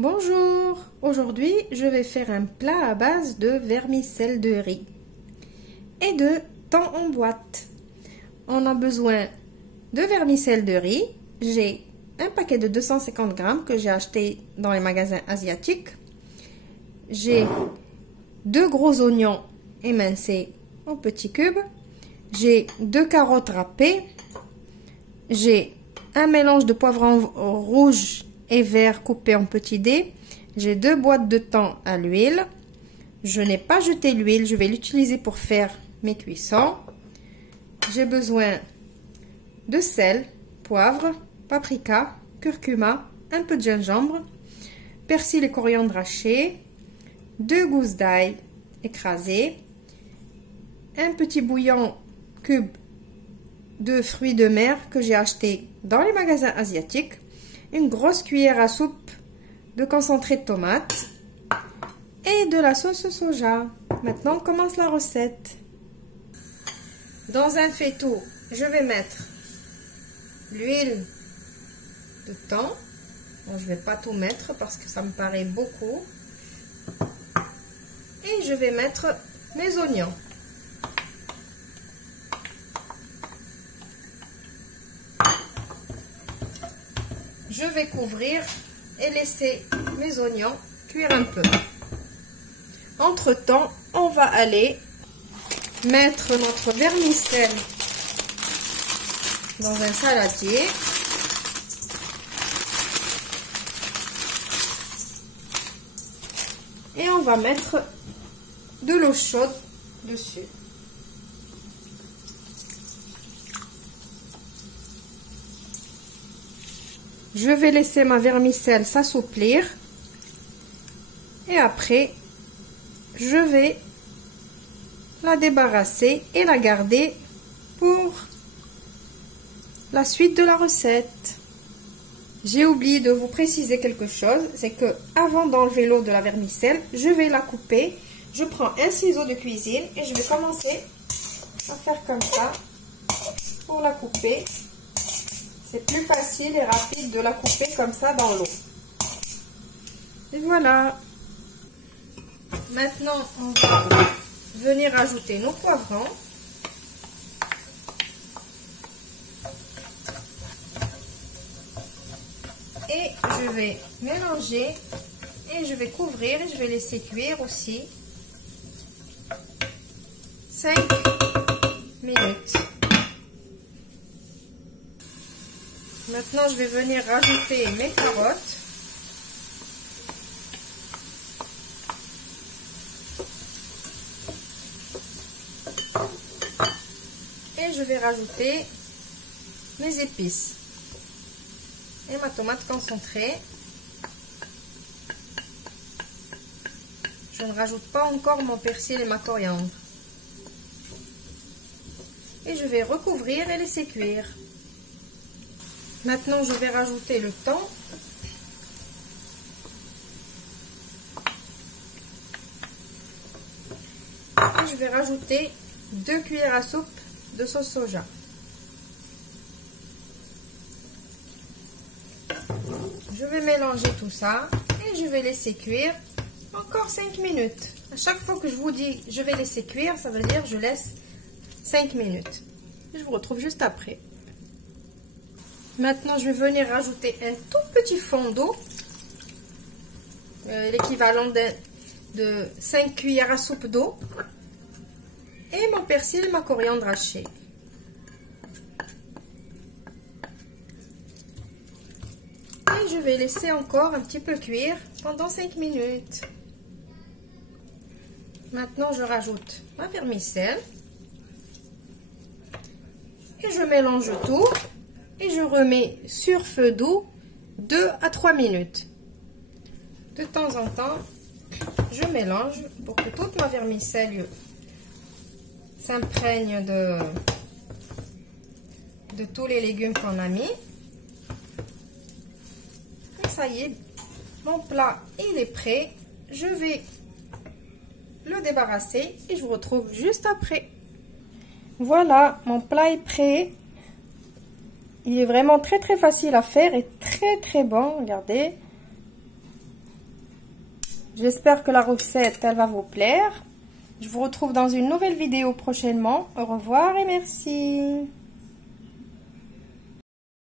Bonjour, aujourd'hui je vais faire un plat à base de vermicelle de riz et de thon en boîte. On a besoin de vermicelle de riz, j'ai un paquet de 250 grammes que j'ai acheté dans les magasins asiatiques. J'ai 2 gros oignons émincés en petits cubes, j'ai 2 carottes râpées, j'ai un mélange de poivrons rouge et vert coupé en petits dés. J'ai 2 boîtes de thon à l'huile. Je n'ai pas jeté l'huile, je vais l'utiliser pour faire mes cuissons. J'ai besoin de sel, poivre, paprika, curcuma, un peu de gingembre, persil et coriandre haché, 2 gousses d'ail écrasées, un petit bouillon cube de fruits de mer que j'ai acheté dans les magasins asiatiques, une grosse cuillère à soupe de concentré de tomate et de la sauce soja. Maintenant, on commence la recette. Dans un faitout, je vais mettre l'huile de thon. Bon, je ne vais pas tout mettre parce que ça me paraît beaucoup. Et je vais mettre mes oignons. Je vais couvrir et laisser mes oignons cuire un peu. Entre-temps, on va aller mettre notre vermicelle dans un saladier. Et on va mettre de l'eau chaude dessus. Je vais laisser ma vermicelle s'assouplir et après je vais la débarrasser et la garder pour la suite de la recette. J'ai oublié de vous préciser quelque chose, c'est que avant d'enlever l'eau de la vermicelle, je vais la couper. Je prends un ciseau de cuisine et je vais commencer à faire comme ça pour la couper. C'est plus facile et rapide de la couper comme ça dans l'eau. Et voilà. Maintenant, on va venir ajouter nos poivrons. Et je vais mélanger et je vais couvrir et je vais laisser cuire aussi 5 minutes. Maintenant, je vais venir rajouter mes carottes. Et je vais rajouter mes épices. Et ma tomate concentrée. Je ne rajoute pas encore mon persil et ma coriandre. Et je vais recouvrir et laisser cuire. Maintenant, je vais rajouter le thon. Et je vais rajouter 2 cuillères à soupe de sauce soja. Je vais mélanger tout ça et je vais laisser cuire encore 5 minutes. À chaque fois que je vous dis je vais laisser cuire, ça veut dire je laisse 5 minutes. Je vous retrouve juste après. Maintenant, je vais venir rajouter un tout petit fond d'eau, l'équivalent de 5 cuillères à soupe d'eau, et mon persil, ma coriandre hachée. Et je vais laisser encore un petit peu cuire pendant 5 minutes. Maintenant, je rajoute ma vermicelle et je mélange tout. Et je remets sur feu doux 2 à 3 minutes. De temps en temps, je mélange pour que toute ma vermicelle s'imprègne de tous les légumes qu'on a mis. Et ça y est, mon plat il est prêt. Je vais le débarrasser et je vous retrouve juste après. Voilà, mon plat est prêt. Il est vraiment très facile à faire et très bon, regardez. J'espère que la recette, elle va vous plaire. Je vous retrouve dans une nouvelle vidéo prochainement. Au revoir et merci.